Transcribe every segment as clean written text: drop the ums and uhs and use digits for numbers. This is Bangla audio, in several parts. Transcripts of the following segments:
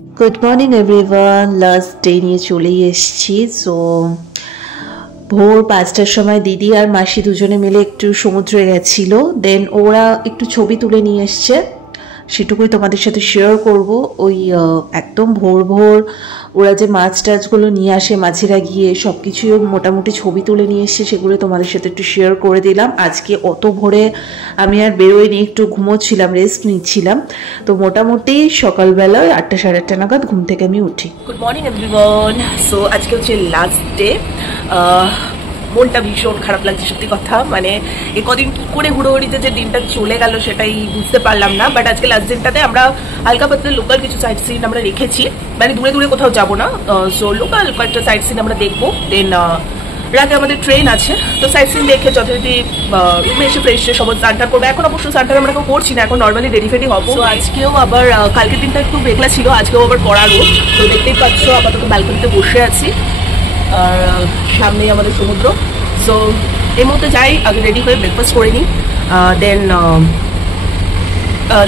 Good morning everyone, last day নিয়ে চলেই এসেছি। সো ভোর 5টার সময় দিদি আর মাসি দুজনে মিলে একটু সমুদ্রে গেছিল। দেন ওরা একটু ছবি তুলে নিয়ে এসছে, সেটুকুই তোমাদের সাথে শেয়ার করব। ওই একদম ভোর ভোর ওরা যে মাছ টাছগুলো নিয়ে আসে, মাঝিরা গিয়ে সব কিছুই মোটামুটি ছবি তুলে নিয়ে এসছে, সেগুলো তোমাদের সাথে একটু শেয়ার করে দিলাম। আজকে অত ভোরে আমি আর বেরোইনি, একটু ঘুমোচ্ছিলাম, রেস্ট নিচ্ছিলাম। তো মোটামুটি সকালবেলায় 8টা সাড়ে 8টা নাগাদ ঘুম থেকে আমি উঠি। Good morning everyone. সো আজকে হচ্ছে লাস্ট ডে। মনটা ভীষণ খারাপ লাগছে, সত্যি কথা। মানে এ কদিন কি করে হুড়োহুড়িতে যে দিনটা চলে গেল সেটাই বুঝতে পারলাম না। বাট আজকে লাস্ট দিনটাতে আমরা হালকা পাতলা লোকাল কিছু সাইট সিন আমরা রেখেছি, মানে দূরে দূরে কোথাও যাবো না। সো লোকাল কয়েকটা সাইট সিন আমরা দেখবো। দেন রাতে আমাদের ট্রেন আছে, তো সাইট সিন দেখে যথারীতি রুমে এসে ফ্রেশ সব স্নানটা করবো। এখন অবশ্য স্নানটা আমরা কেউ করছি না, এখন নর্মালি রেডি ফেডি হবো। তো আজকেও আবার কালকের দিনটা একটু মেঘলা ছিল, আজকেও আবার করারও। তো দেখতেই পাচ্ছ আপাতত ব্যালকনিতে বসে আছি, আর সামনেই আমাদের সমুদ্র। সো এই মুহূর্তে যাই, আগে রেডি হয়ে ব্রেকফাস্ট করে নিই। দেন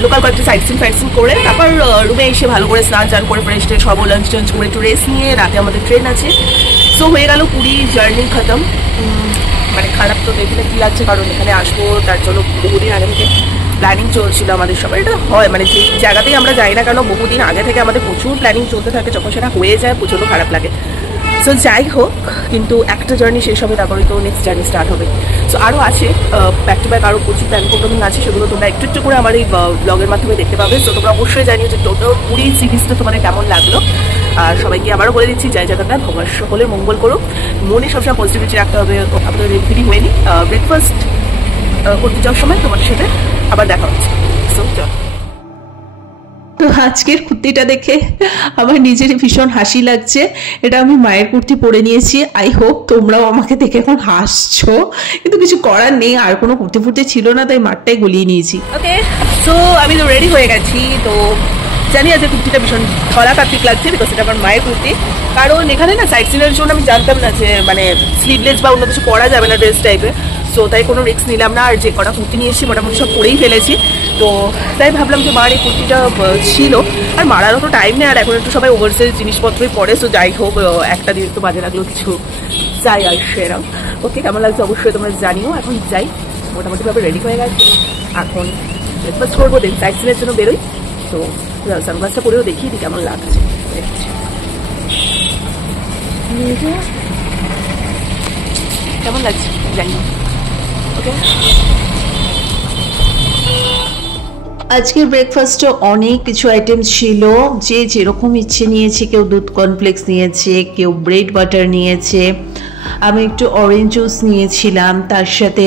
লোকাল কয়েকটা সাইট সিন করে তারপর রুমে এসে ভালো করে স্নান চান করে ফ্রেশ ট্রেশ হবো, লাঞ্চ টাঞ্চ করে একটু রেস্ট নিয়ে রাতে আমাদের ট্রেন আছে। সো হয়ে গেল পুরী জার্নি খতম। মানে খারাপ তো দেখতে কি লাগছে, কারণ এখানে আসবো তার জন্য বহুদিন আগে থেকে প্ল্যানিং চলছিল আমাদের সবাই। এটা হয় মানে যে জায়গাতেই আমরা যাই না কেন, বহুদিন আগে থেকে আমাদের প্রচুর প্ল্যানিং চলতে থাকে, যখন সেটা হয়ে যায় প্রচণ্ড খারাপ লাগে। সো যাই হোক, কিন্তু একটা জার্নি শেষ হবে, তারপরে তো নেক্সট জার্নি স্টার্ট হবে। সো আরও আছে ব্যাক টু ব্যাক, আরও প্রচুর প্ল্যান প্রোগ্রামিং আছে, সেগুলো তোমরা একটু একটু করে আমার এই ব্লগের মাধ্যমে দেখতে পাবে। তো তোমরা অবশ্যই জানিও যে টোটাল পুরী সিরিজটা তোমাদের কেমন লাগলো। আর সবাইকে আবারও বলে দিচ্ছি, জয় জগন্নাথ, ভগবান সকলের মঙ্গল করুক। মনে সবসময় পজিটিভিটি রাখতে হবে। আপনাদের রেডি হয়ে নিই, ব্রেকফাস্ট করতে যাওয়ার সময় তোমার সাথে আবার দেখা হচ্ছে। সো চল। তো আজকের কুর্তিটা দেখে আমার নিজেরই ভীষণ হাসি লাগছে। এটা আমি মায়ের কুর্তি পরে নিয়েছি। আই হোপ তোমরাও আমাকে দেখে এখন হাসছো, কিন্তু কিছু করার নেই, আর কোনো কুর্তি ফুর্তি ছিল না, তাই মাঠটাই গলিয়ে নিয়েছি। ওকে, সো আমি তো রেডি হয়ে গেছি। তো জানি আজকে কুর্তিটা ভীষণ ছলা কার্তিক লাগছে, বিকজ এটা আমার মায়ের কুর্তি। কারণ এখানে না সাইড সিনের জন্য আমি জানতাম না যে মানে স্লিভলেস বা অন্য কিছু পরা যাবে না ড্রেস টাইপের। সো তাই কোনো রিস্ক নিলাম না, আর যে কটা কুর্তি নিয়ে এসেছি মোটামুটি সব পরেই ফেলেছি। তো তাই ভাবলাম যে মার এই কুর্তিটা ছিল, আর মারারও তো টাইম নেই, আর এখন একটু সবাই ওভারসাইজ জিনিসপত্রই পরে। সো যাই হোক, একটা দিন তো বাজে লাগলো কিছু যাই আর সেরাম। ওকে, কেমন লাগছে অবশ্যই তোমরা জানিও। এখন যাই, মোটামুটিভাবে রেডি হয়ে গেছে। এখন ব্রেকফাস্ট করবো, দেন সাইড সিনের জন্য বেরোই। তো সানগ্লাসটা পরেও দেখিয়ে দিই কেমন লাগছে। কেমন লাগছে জানি। ওকে, আজকের ব্রেকফাস্টে অনেক কিছু আইটেম ছিল, যে যেরকম ইচ্ছে নিয়েছে। কেউ দুধ কর্নফ্লেক্স নিয়েছে, কেউ ব্রেড বাটার নিয়েছে, আমি একটু অরেঞ্জ জুস নিয়েছিলাম তার সাথে।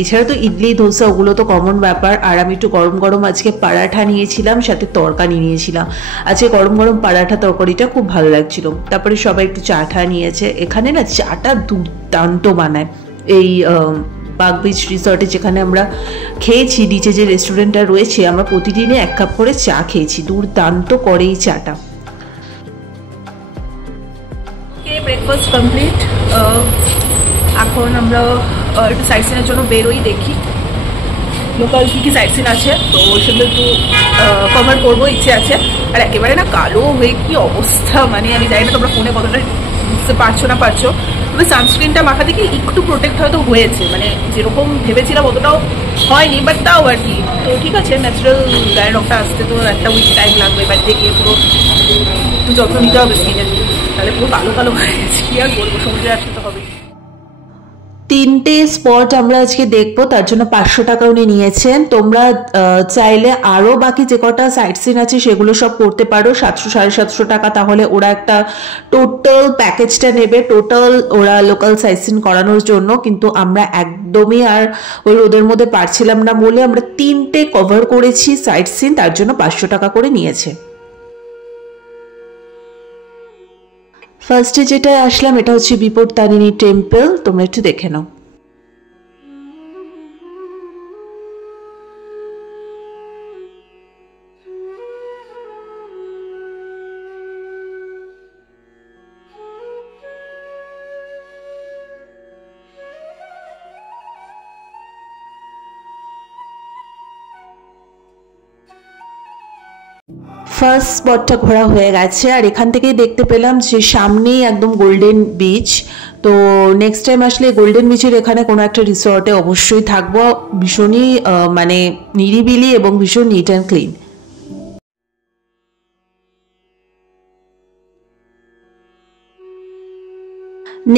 এছাড়া তো ইডলি ধোসা ওগুলো তো কমন ব্যাপার। আর আমি একটু গরম গরম আজকে পরাঠা নিয়েছিলাম, সাথে তরকারি নিয়েছিলাম। আজকে গরম গরম পরাঠা তরকারিটা খুব ভালো লাগছিল। তারপরে সবাই একটু চা টা নিয়েছে। এখানে না চাটা দুর্দান্ত বানায়। এই বাগ বিচ রিসর্টে যেখানে আমরা খেয়েছি, নিচে যে রেস্টুরেন্টটা রয়েছে, আমরা প্রতিদিনে 1 কাপ করে চা খেয়েছি। দুর্দান্ত করে এই চাটা। Breakfast complete. এখন আমরা একটু সাইট সিনের জন্য বেরোই, দেখি লোকাল কী কী সাইট সিন আছে, তো সেগুলো একটু কভার করবো ইচ্ছে আছে। আর একেবারে না কালো হয়ে কি অবস্থা, মানে আমি জানি না তোমরা ফোনে কতটা বুঝতে পারছো না পারছো, তবে সানস্ক্রিনটা মাখা থেকে একটু প্রোটেক্ট হয়তো হয়েছে, মানে যেরকম ভেবেছিলাম অতটাও হয়নি, বাট তাও আর কি। তো ঠিক আছে, ন্যাচারাল গায়ের রংটা আসতে তো একটা উইক টাইম লাগবে, বাড়িতে গিয়ে পুরো একটু যত্ন নিতে হবে স্কিনের, তাহলে পুরো কালো কালো হয়ে গেছে। কি আর বলবো, সমুদ্রে আসতে তো হবে। 3টে স্পট আমরা আজকে দেখবো, তার জন্য 500 টাকা উনি নিয়েছেন। তোমরা চাইলে আরও বাকি যে কটা সাইট সিন আছে সেগুলো সব করতে পারো, 700 750 টাকা। তাহলে ওরা একটা টোটাল প্যাকেজটা নেবে, টোটাল ওরা লোকাল সাইট সিন করানোর জন্য। কিন্তু আমরা একদমই আর ওই ওদের মধ্যে পারছিলাম না বলে আমরা 3টে কভার করেছি সাইট সিন, তার জন্য 500 টাকা করে নিয়েছে। ফার্স্টে যেটা আসলাম এটা হচ্ছে বিপত্তারিণী টেম্পল, তোমরা একটু দেখে নাও। ফার্স্ট স্পটটা ঘোরা হয়ে গেছে, আর এখান থেকেই দেখতে পেলাম যে সামনেই একদম গোল্ডেন বিচ। তো নেক্সট টাইম আসলে গোল্ডেন বিচের এখানে কোনো একটা রিসর্টে অবশ্যই থাকবো। ভীষণই মানে নিরিবিলি এবং ভীষণ নিট অ্যান্ড ক্লিন।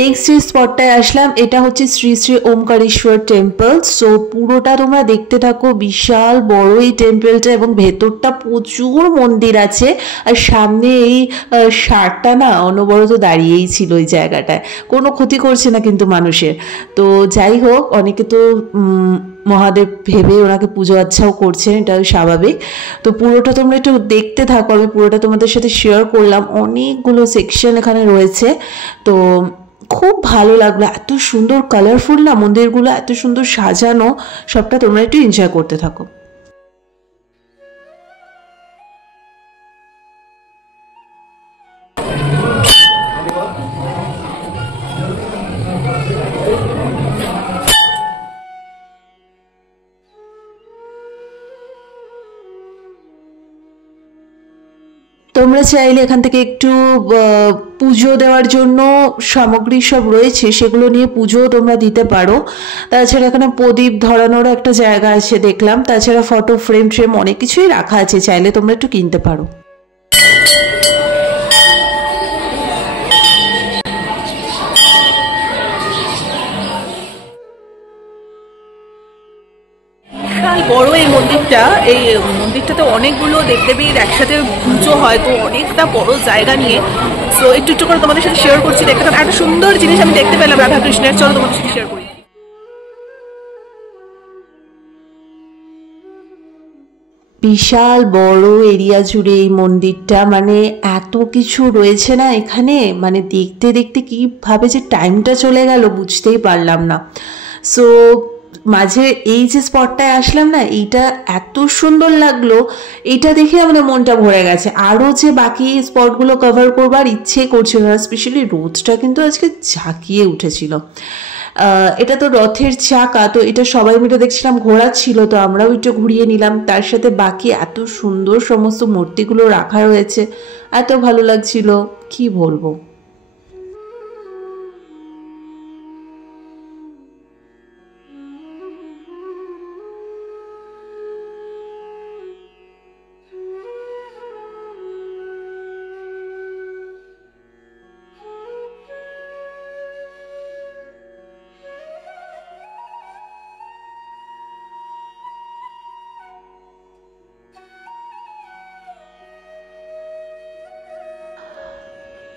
নেক্সট যে স্পটটায় আসলাম এটা হচ্ছে শ্রী শ্রী ওমকারেশ্বর টেম্পল। সো পুরোটা তোমরা দেখতে থাকো, বিশাল বড় এই টেম্পলটা এবং ভেতরটা প্রচুর মন্দির আছে। আর সামনে এই ষাঁড়টা না অনবরত দাঁড়িয়েই ছিল এই জায়গাটায়, কোনো ক্ষতি করছে না কিন্তু মানুষের। তো যাই হোক, অনেকে তো মহাদেব ভেবে ওনাকে পুজো আচ্ছাও করছেন, এটা স্বাভাবিক। তো পুরোটা তোমরা একটু দেখতে থাকো, আমি পুরোটা তোমাদের সাথে শেয়ার করলাম। অনেকগুলো সেকশন এখানে রয়েছে, তো খুব ভালো লাগলো। এত সুন্দর কালারফুল না মন্দিরগুলো, এত সুন্দর সাজানো, সবটা তোমরা একটু এনজয় করতে থাকো। তোমরা চাইলে এখান থেকে একটু পুজো দেওয়ার জন্য সামগ্রী সব রয়েছে, সেগুলো নিয়ে পুজোও তোমরা দিতে পারো। তাছাড়া এখানে প্রদীপ ধরানোর একটা জায়গা আছে দেখলাম। তাছাড়া ফটো ফ্রেম ট্রেম অনেক কিছুই রাখা আছে, চাইলে তোমরা একটু কিনতে পারো। বড় এই মন্দিরটাতে অনেকগুলো দেবদেবীর একসাথে পুজো হয়, তো অনেকটা বড় জায়গা নিয়ে। সো একটু একটু করে তোমাদের সাথে শেয়ার করছি। দেখতে একটা সুন্দর জিনিস আমি দেখতে পেলাম রাধা কৃষ্ণের, চলো তোমাদের সাথে শেয়ার করি। বিশাল বড় এরিয়া জুড়ে এই মন্দিরটা, মানে এত কিছু রয়েছে না এখানে, মানে দেখতে দেখতে কিভাবে যে টাইমটা চলে গেল বুঝতেই পারলাম না। সো মাঝে এই যে স্পটটায় আসলাম না, এইটা এত সুন্দর লাগলো, এইটা দেখে আমাদের মনটা ভরে গেছে। আরও যে বাকি স্পটগুলো কভার করবার ইচ্ছে করছিল না, স্পেশালি রোদটা কিন্তু আজকে ঝাঁকিয়ে উঠেছিল। এটা তো রথের চাকা, তো এটা সবাই মিলে দেখছিলাম ঘোরাচ্ছিল, তো আমরাও একটু ঘুরিয়ে নিলাম। তার সাথে বাকি এত সুন্দর সমস্ত মূর্তিগুলো রাখা রয়েছে, এত ভালো লাগছিল, কি বলবো।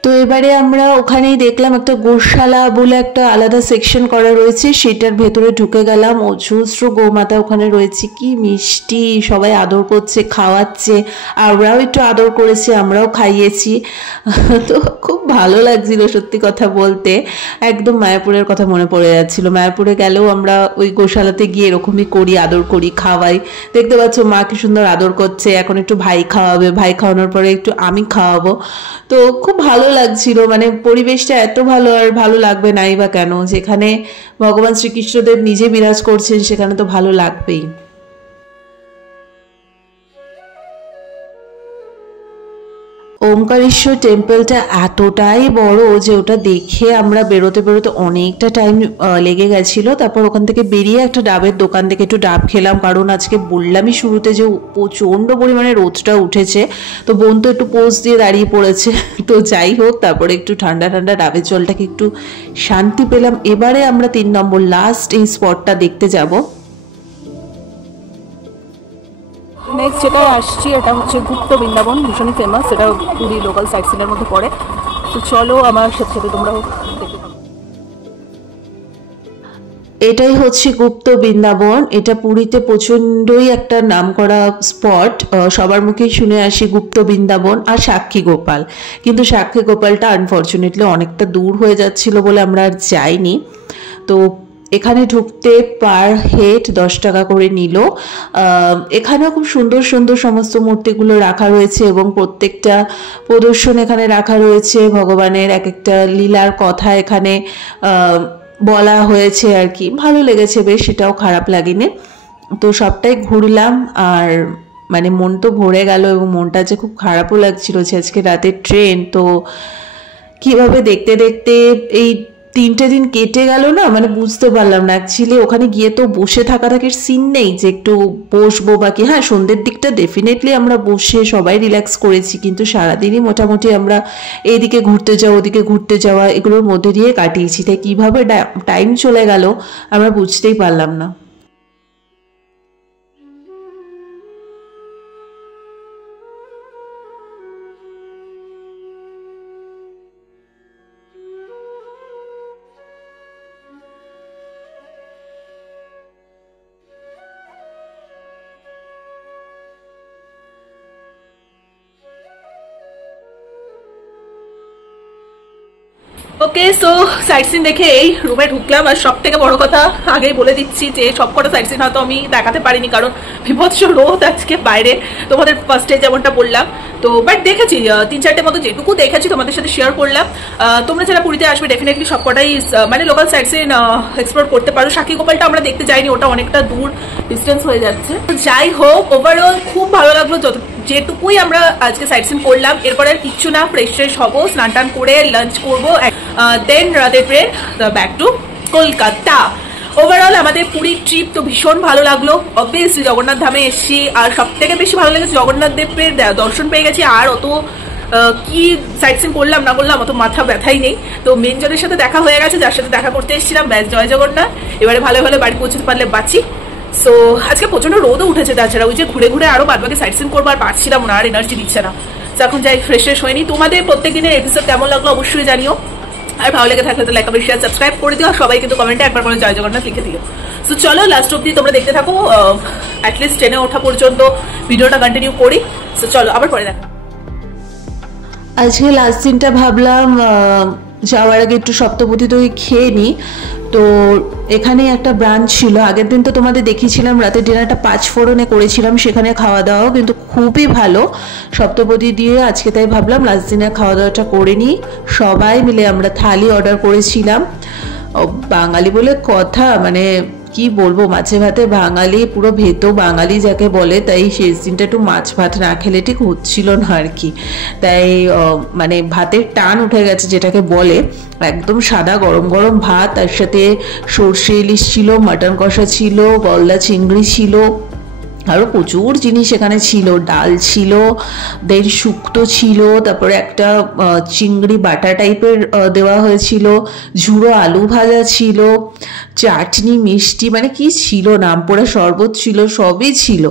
তো এবারে আমরা ওখানেই দেখলাম একটা গোশালা বলে একটা আলাদা সেকশন করা রয়েছে, সেটার ভেতরে ঢুকে গেলাম। অজস্র গোমাতা ওখানে রয়েছে, কি মিষ্টি, সবাই আদর করছে, খাওয়াচ্ছে, আমরাও একটু আদর করেছি, আমরাও খাইয়েছি। তো খুব ভালো লাগছিল সত্যি কথা বলতে, একদম মায়াপুরের কথা মনে পড়ে যাচ্ছিল। মায়াপুরে গেলেও আমরা ওই গোশালাতে গিয়ে এরকমই করি, আদর করি, খাওয়াই। দেখতে পাচ্ছ মা কি সুন্দর আদর করছে, এখন একটু ভাই খাওয়াবে, ভাই খাওয়ানোর পরে একটু আমি খাওয়াবো। তো খুব ভালো লাগছিল, মানে পরিবেশটা এত ভালো, আর ভালো লাগবে নাই বা কেন, যেখানে ভগবান শ্রীকৃষ্ণদেব নিজে বিরাজ করছেন সেখানে তো ভালো লাগবেই। ওমকারেশ্বর টেম্পলটা এতটাই বড় যে ওটা দেখে আমরা বেরোতে বেরোতে অনেকটা টাইম লেগে গেছিলো। তারপর ওখান থেকে বেরিয়ে একটা ডাবের দোকান থেকে একটু ডাব খেলাম, কারণ আজকে বললামই শুরুতে যে প্রচণ্ড পরিমাণে রোদটা উঠেছে, তো বোন তো একটু পোজ দিয়ে দাঁড়িয়ে পড়েছে। তো যাই হোক, তারপরে একটু ঠান্ডা ঠান্ডা ডাবের জলটাকে একটু শান্তি পেলাম। এবারে আমরা 3 নম্বর লাস্ট এই স্পটটা দেখতে যাব। নেক্সট যেটা আসছি এটা হচ্ছে গুপ্ত বৃন্দাবন, ভীষণই ফেমাস, এটা পুরী লোকাল সাইট সিনের মধ্যে পড়ে। তো চলো আমার সাথে সাথে তোমরাও দেখতে থাকো। এটাই হচ্ছে গুপ্ত বৃন্দাবন। এটা পুরীতে প্রচণ্ডই একটা নামকরা স্পট, সবার মুখেই শুনে আসি গুপ্ত বৃন্দাবন আর সাক্ষী গোপাল। কিন্তু সাক্ষী গোপালটা আনফর্চুনেটলি অনেকটা দূর হয়ে যাচ্ছিল বলে আমরা আর যাইনি। তো এখানে ঢুকতে পার হেড 10 টাকা করে নিল। এখানেও খুব সুন্দর সুন্দর সমস্ত মূর্তিগুলো রাখা রয়েছে এবং প্রত্যেকটা প্রদর্শন এখানে রাখা রয়েছে। ভগবানের এক একটা লীলার কথা এখানে বলা হয়েছে আর কি, ভালো লেগেছে বেশ, সেটাও খারাপ লাগেনি। তো সবটাই ঘুরলাম আর মানে মন তো ভরে গেল এবং মনটা যে খুব খারাপও লাগছিল যে আজকে রাতের ট্রেন। তো কিভাবে দেখতে দেখতে এই 3টে দিন কেটে গেল না, মানে বুঝতে পারলাম না। অ্যাকচুয়ালি ওখানে গিয়ে তো বসে থাকার সিন নেই যে একটু বসবো বা কি। হ্যাঁ, সন্ধ্যের দিকটা ডেফিনেটলি আমরা বসে সবাই রিল্যাক্স করেছি, কিন্তু সারাদিনই মোটামুটি আমরা এইদিকে ঘুরতে যাওয়া ওদিকে ঘুরতে যাওয়া এগুলোর মধ্যে দিয়ে কাটিয়েছি। তাই কীভাবে টাইম চলে গেল আমরা বুঝতেই পারলাম না। ওকে, সো সাইট সিন দেখে এই রুমে ঢুকলাম। আর সব থেকে বড় কথা আগেই বলে দিচ্ছি যে সব কটা সাইট সিন হয়তো আমি দেখাতে পারিনি, কারণ বিভৎস রোদ আজকে বাইরে। তোমাদের ফার্স্টে যেমনটা বললাম, তো বাট দেখেছি 3-4টে মতো যেটুকু দেখেছি তোমাদের সাথে শেয়ার করলাম। তোমরা যারা পুরীতে আসবে ডেফিনেটলি সব কটাই মানে লোকাল সাইট সিন এক্সপ্লোর করতে পারো। সাক্ষী গোপালটা আমরা দেখতে যাইনি, ওটা অনেকটা দূর ডিস্টেন্স হয়ে যাচ্ছে। যাই হোক, ওভারঅল খুব ভালো লাগলো যেটুকুই আমরা আজকে সাইট সিন করলাম। এরপরে আর কিচ্ছু না, ফ্রেশ ফ্রেশ হবো, স্নান টান করে লাঞ্চ করবো, দেন রাতের train back to Kolkata. Overall আমাদের পুরীর ট্রিপ তো ভীষণ ভালো লাগলো। অবভিয়াসলি জগন্নাথ ধামে এসেছি, আর সব থেকে বেশি ভালো লেগেছে জগন্নাথ দেবের দর্শন পেয়ে গেছি। আর অত কি সাইট সিন করলাম না করলাম অত মাথা ব্যথাই নেই। তো মেন জনের সাথে দেখা হয়ে গেছে, যার সাথে দেখা করতে এসেছিলাম, ব্যাস জয় জগন্নাথ। এবারে ভালো ভালো বাড়ি পৌঁছতে পারলে বাঁচি। সো আজকে প্রচন্ড রোদও উঠেছে, তাছাড়া ওই যে ঘুরে ঘুরে আরো বাদ বাকি সাইট সিন করবো আর পারছিলাম না, আর এনার্জি দিচ্ছে না। তো এখন যাই, ফ্রেশ ফ্রেশ হয়নি। তোমাদের প্রত্যেক দিনের এপিসোড কেমন লাগলো অবশ্যই জানিও, আর ভালো লেগে থাকলে তো লাইক কমেন্ট শেয়ার সাবস্ক্রাইব করে দিও। আর সবাই কিন্তু কমেন্টে একবার করে জয় জগন্নাথ লিখে দিও। সো চলো লাস্ট অব্দি তোমরা দেখতে থাকো, অ্যাটলিস্ট ট্রেনে ওঠা পর্যন্ত ভিডিওটা কন্টিনিউ করি। সো চলো আবার পরে দেখা। আজকে লাস্ট দিনটা ভাবলাম যাওয়ার আগে একটু সপ্তপদী দই খেয়ে নিই। তো এখানে একটা ব্রাঞ্চ ছিল, আগের দিন তো তোমাদের দেখিয়েছিলাম রাতের ডিনারটা 5 ফোড়নে করেছিলাম, সেখানে খাওয়া দাওয়াও কিন্তু খুবই ভালো সপ্তপদী দিয়ে। আজকে তাই ভাবলাম লাস্ট দিনের খাওয়া দাওয়াটা করে নিই। সবাই মিলে আমরা থালি অর্ডার করেছিলাম। বাঙালি বলে কথা, মানে কি বলবো, মাছে ভাতে বাঙালি, পুরো ভেতো বাঙালি যাকে বলে। তাই শেষ দিনটা একটু মাছ ভাত না খেলে ঠিক হচ্ছিল না আর কি। তাই মানে ভাতের টান উঠে গেছে যেটাকে বলে। একদম সাদা গরম গরম ভাত, তার সাথে সর্ষে ইলিশ ছিল, মাটন কষা ছিল, গলদা চিংড়ি ছিল, আরও প্রচুর জিনিস এখানে ছিল। ডাল ছিল, দেন শুক্তো ছিল, তারপরে একটা চিংড়ি বাটা টাইপের দেওয়া হয়েছিল, ঝুড়ো আলু ভাজা ছিল, চাটনি, মিষ্টি, মানে কি ছিল নাম পড়া, শরবত ছিল, সবই ছিল।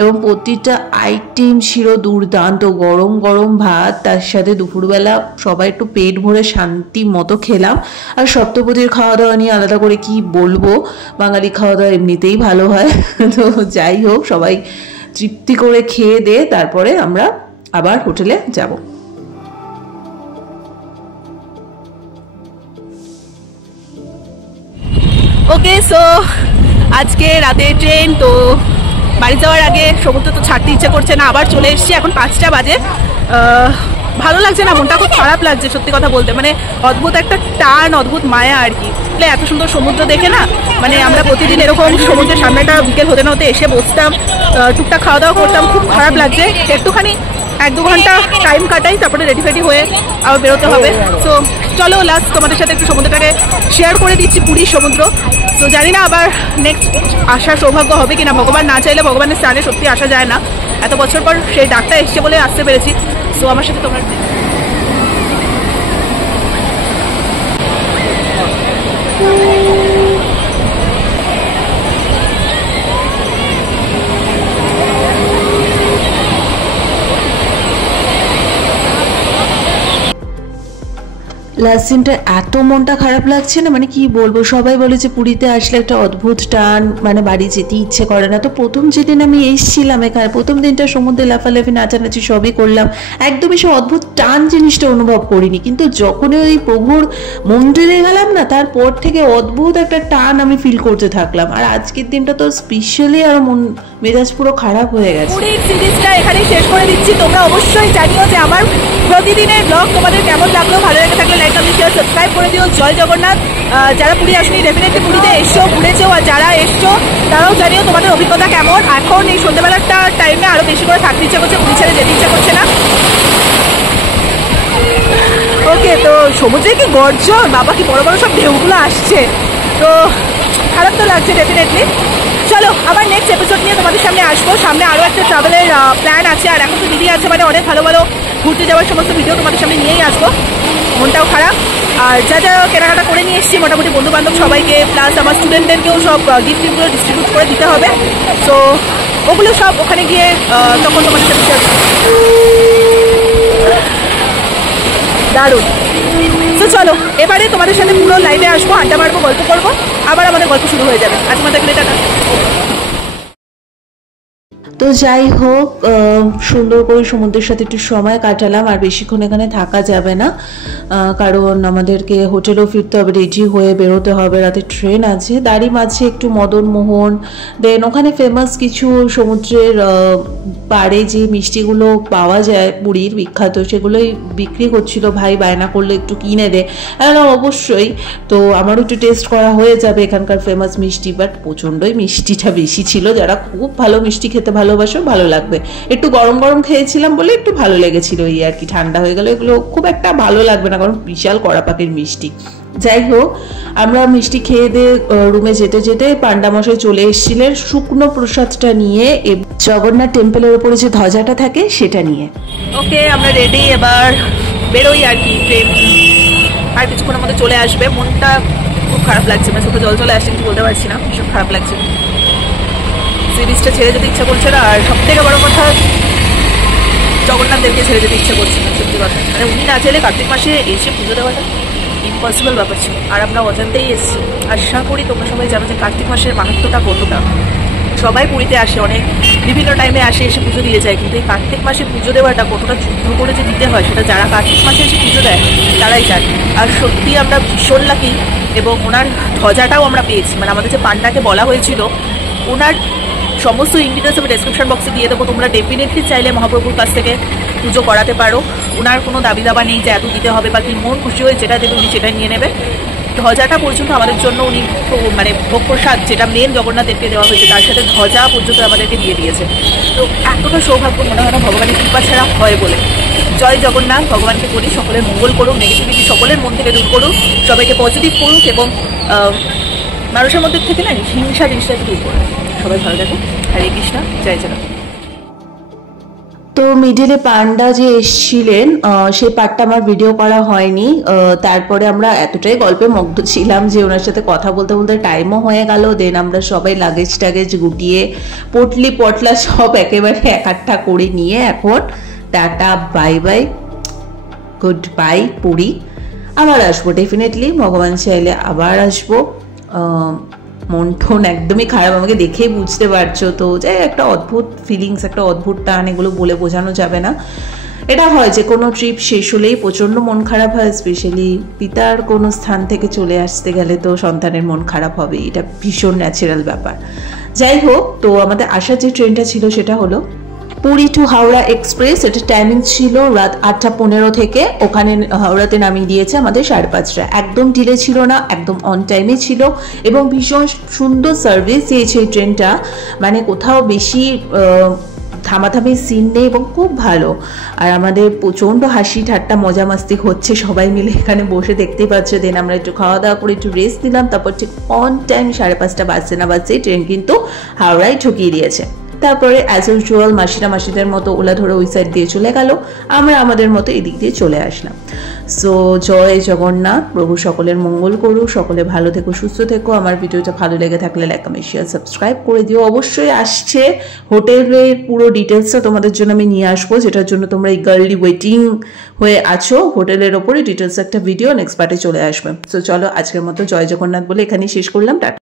এবং প্রতিটা আইটেম ছিল দুর্দান্ত। গরম গরম ভাত, তার সাথে দুপুরবেলা সবাই একটু পেট ভরে শান্তি মতো খেলাম। আর সপ্তপদীর খাওয়া দাওয়া নিয়ে আলাদা করে কি বলবো, বাঙালি খাওয়া দাওয়া এমনিতেই ভালো হয়। তো যাই হোক, সবাই তৃপ্তি করে খেয়ে দিয়ে তারপরে আমরা আবার হোটেলে যাব। ওকে, সো আজকে রাতে ট্রেন, তো বাড়ি যাওয়ার আগে সমুদ্র তো ছাড়তে ইচ্ছে করছে না, আবার চলে এসেছি। এখন 5টা বাজে। ভালো লাগছে না, মনটা খুব খারাপ লাগছে সত্যি কথা বলতে। মানে অদ্ভুত একটা টান, অদ্ভুত মায়া আর কি। এত সুন্দর সমুদ্র দেখে না, মানে আমরা প্রতিদিন এরকম সমুদ্রের সামনেটা বিকেল হতে না হতে এসে বসতাম, টুকটাক খাওয়া দাওয়া করতাম, খুব খারাপ লাগছে। একটুখানি 1-2 ঘন্টা টাইম কাটাই, তারপরে রেডি ফেডি হয়ে আবার বেরোতে হবে। তো চলো লাস্ট তোমাদের সাথে একটু সমুদ্রটাকে শেয়ার করে দিচ্ছি, পুরীর সমুদ্র। তো জানি না আবার নেক্সট আসার সৌভাগ্য হবে কিনা, ভগবান না চাইলে ভগবানের স্থানে সত্যি আসা যায় না। এত বছর পর সেই ডাকটা এসছে বলে আসতে পেরেছি। সো আমার সাথে তোমরা লাস্ট দিনটা এত মনটা খারাপ লাগছে না, মানে কি বলবো। সবাই বলেছে পুরীতে আসলে একটা অদ্ভুত টান, মানে বাড়ি যেতে ইচ্ছে করে না। তো প্রথম যেদিন আমি এসেছিলাম এখানে, প্রথম দিনটা সমুদ্রে লাফালাফি নাচানাচি সবই করলাম, একদমই সে অদ্ভুত টান জিনিসটা অনুভব করিনি। কিন্তু যখনই ওই প্রভুর মন্দিরে গেলাম না, তারপর থেকে অদ্ভুত একটা টান আমি ফিল করতে থাকলাম। আর আজকের দিনটা তো স্পেশালি আরো মন মেজাজ পুরো খারাপ হয়ে গেছে। পুরীর সিরিজটা এখানেই শেষ করে দিচ্ছি। তোমরা অবশ্যই জানিও যে আমার প্রতিদিনের ব্লগ তোমাদের কেমন লাগলো। ভালো লেগে থাকলে লাইক কমেন্ট শেয়ার সাবস্ক্রাইব করে করে দিও। জয় জগন্নাথ। যারা পুরী আসনি ডেফিনেটলি পুরীতে এসছো, ঘুরেছো, আর যারা এসছো তারাও জানিও তোমাদের অভিজ্ঞতা কেমন। এখন এই সন্ধ্যেবেলাটা টাইমে আরও বেশি করে থাকতে ইচ্ছা করছে, পুরী ছেড়ে যেতে ইচ্ছা করছে না। ওকে, তো সমুদ্রে কি গর্জন, বাবা কি বড় বড় সব ঢেউগুলো আসছে, তো খারাপ তো লাগছে ডেফিনেটলি। চলো আবার নেক্সট এপিসোড নিয়ে তোমাদের সামনে আসবো। সামনে আরও একটা ট্রাভেলের প্ল্যান আছে, আর এখন তো দিদি আছে, মানে অনেক ভালো ভালো ঘুরতে যাওয়ার সমস্ত ভিডিও তোমাদের সামনে নিয়েই আসবো। মনটাও খারাপ, আর যা যা কেনাকাটা করে নিয়ে এসেছি মোটামুটি বন্ধু বান্ধব সবাইকে, প্লাস আমার স্টুডেন্টদেরকেও সব গিফটগুলো ডিস্ট্রিবিউট করে দিতে হবে। তো ওগুলো সব ওখানে গিয়ে তখন তোমাদের সাথে দারুণ। তো চলো এবারে তোমাদের সাথে পুরো লাইভে আসবো, আড্ডা মারবো, গল্প করবো, আবার আমাদের গল্প শুরু হয়ে যাবে। আজ আমাদের টাটা। তো যাই হোক, সুন্দর করে সমুদ্রের সাথে একটু সময় কাটালাম। আর বেশিক্ষণ এখানে থাকা যাবে না, কারণ আমাদেরকে হোটেলেও ফিরতে হবে, রেডি হয়ে বেরোতে হবে, রাতে ট্রেন আছে। দাঁড়ি মাঝে একটু মদনমোহন, দেন ওখানে ফেমাস কিছু সমুদ্রের পাড়ে যে মিষ্টিগুলো পাওয়া যায় পুরীর বিখ্যাত, সেগুলোই বিক্রি করছিল। ভাই বায়না করলো একটু কিনে দে, অবশ্যই। তো আমারও একটু টেস্ট করা হয়ে যাবে এখানকার ফেমাস মিষ্টি, বাট প্রচণ্ডই মিষ্টিটা বেশি ছিল। যারা খুব ভালো মিষ্টি খেতে ভালোবাসো, ভালো লাগবে। একটু গরম গরম খেয়েছিলাম বলে একটু ভালো লেগেছিল, এই আর কি। ঠান্ডা হয়ে গেলে এগুলো খুব একটা ভালো লাগবে না, কারণ বিশাল কড়াপাকের মিষ্টি। যাই হোক, আমরা মিষ্টি খেয়ে দিয়ে রুমে যেতে যেতে পান্ডামশাই চলে এসেছিলেন শুকনো প্রসাদটা নিয়ে, জগন্নাথ টেম্পলের উপরে যে ধ্বজাটা থাকে সেটা নিয়ে। ওকে, আমরা রেডি, এবার বেরোই আর কি। ট্রেন আর কিছুক্ষণ আমাদের চলে আসবে। মনটা খুব খারাপ লাগছে, মানে চোখে জল চলে আসছে, কিছু বলতে পারছি না, ভীষণ খারাপ লাগছে। সিরিজটা ছেড়ে যেতে ইচ্ছা করছে না, আর সব থেকে বড় কথা জগন্নাথদেরকে ছেড়ে যেতে ইচ্ছা করছে না, সত্যি কথা। মানে উনি না চাইলে কার্তিক মাসে এসে পুজো দেওয়াটা ইম্পসিবল ব্যাপার ছিল, আর আমরা অজান্তেই এসেছি। আশা করি তোমরা সবাই জানো যে কার্তিক মাসের মাহাত্ম্যটা কতটা। সবাই পুরীতে আসে, অনেক বিভিন্ন টাইমে আসে, এসে পুজো দিয়ে যায়, কিন্তু এই কার্তিক মাসে পুজো দেওয়াটা কতটা যুদ্ধ করে যে দিতে হয়, সেটা যারা কার্তিক মাসে এসে পুজো দেয় তারাই জানে। আর সত্যি আমরা ভীষণ লাকি, এবং ওনার ধ্বজাটাও আমরা পেয়েছি। মানে আমাদের যে পান্ডাকে বলা হয়েছিল, ওনার সমস্ত ইনডিটেলস আমি ডেসক্রিপশন বক্সে দিয়ে দেবো। তোমরা ডেফিনেটলি চাইলে মহাপ্রভুর কাছ থেকে পুজো করাতে পারো। ওনার কোনো দাবি দাবা নেই যে এত দিতে হবে, বা কি মন খুশি হয়ে যেটা দেবে উনি সেটাই নিয়ে নেবে। ধ্বজাটা পর্যন্ত আমাদের জন্য উনি মানে ভোগ প্রসাদ যেটা মেন জগন্নাথদেরকে দেওয়া হয়েছে, তার সাথে ধ্বজা পর্যন্ত আমাদেরকে দিয়ে দিয়েছে। তো এতটা সৌভাগ্য মনে হয় না ভগবানের কৃপা ছাড়া হয় বলে। জয় জগন্নাথ। ভগবানকে করি সকলের মঙ্গল করুক, নেগেটিভিটি সকলের মন থেকে দূর করুক, সবাইকে পজিটিভ করুক, এবং মানুষের মধ্যে থেকে না হিংসা জিনিসটা একটু দূর করুক। সবাই ভালো থাকুক। হরে কৃষ্ণ, জয় জগন্নাথ। তো মিডিলে পান্ডা যে এসছিলেন, সেই পার্টটা আমার ভিডিও করা হয়নি। তারপরে আমরা এতটাই গল্পে মুগ্ধ ছিলাম যে ওনার সাথে কথা বলতে বলতে টাইমও হয়ে গেল। দেন আমরা সবাই লাগেজ টাগেজ গুটিয়ে পটলি পটলা সব একেবারে একাঠা করে নিয়ে এখন tata bye bye, good bye Puri. আবার আসবো ডেফিনেটলি, ভগবান চাইলে আবার আসবো। মন টোন একদমই খারাপ, আমাকে দেখেই বুঝতে পারছো। তো যাই একটা অদ্ভুত ফিলিংস, একটা অদ্ভুত টান, এগুলো বলে বোঝানো যাবে না। এটা হয় যে কোনো ট্রিপ শেষ হলেই প্রচণ্ড মন খারাপ হয়, স্পেশালি পিতার কোনো স্থান থেকে চলে আসতে গেলে তো সন্তানের মন খারাপ হবে, এটা ভীষণ ন্যাচারাল ব্যাপার। যাই হোক, তো আমাদের আসার যে ট্রেনটা ছিল সেটা হলো পুরী টু হাওড়া এক্সপ্রেস। এটা টাইমিং ছিল রাত 8:15 থেকে। ওখানে হাওড়াতে নামিয়ে দিয়েছে আমাদের 5:30। একদম ডিলে ছিল না, একদম অন টাইমে ছিল, এবং ভীষণ সুন্দর সার্ভিস দিয়েছে এই ট্রেনটা। মানে কোথাও বেশি থামাথামির সিন নেই, এবং খুব ভালো। আর আমাদের প্রচণ্ড হাসি ঠাট্টা মজা মাস্তি হচ্ছে সবাই মিলে এখানে বসে, দেখতেই পাচ্ছ। দেন আমরা একটু খাওয়া দাওয়া করে একটু রেস্ট নিলাম, তারপর ঠিক অন টাইম 5:30 বাজছে না বাজছে ট্রেন কিন্তু হাওড়ায় ঢুকিয়ে দিয়েছে। তারপরে অ্যাজ ইউজুয়াল মাসিরা মাসিদের মতো ওলা ধরে ওই সাইড দিয়ে চলে গেল, আমরা আমাদের মতো এদিক দিয়ে চলে আসলাম। সো জয় জগন্নাথ, প্রভু সকলের মঙ্গল করুক, সকলে ভালো থেকো, সুস্থ থেকো। আমার ভিডিওটা ভালো লেগে থাকলে লাইক কমেন্ট শেয়ার সাবস্ক্রাইব করে দিও। অবশ্যই আসছে হোটেলের পুরো ডিটেলসটা তোমাদের জন্য আমি নিয়ে আসবো, যেটার জন্য তোমরা ইগারলি ওয়েটিং হয়ে আছো। হোটেলের ওপরে ডিটেলস একটা ভিডিও নেক্সট পার্টে চলে আসবে। সো চলো আজকের মতো জয় জগন্নাথ বলে এখানেই শেষ করলাম। টাটা।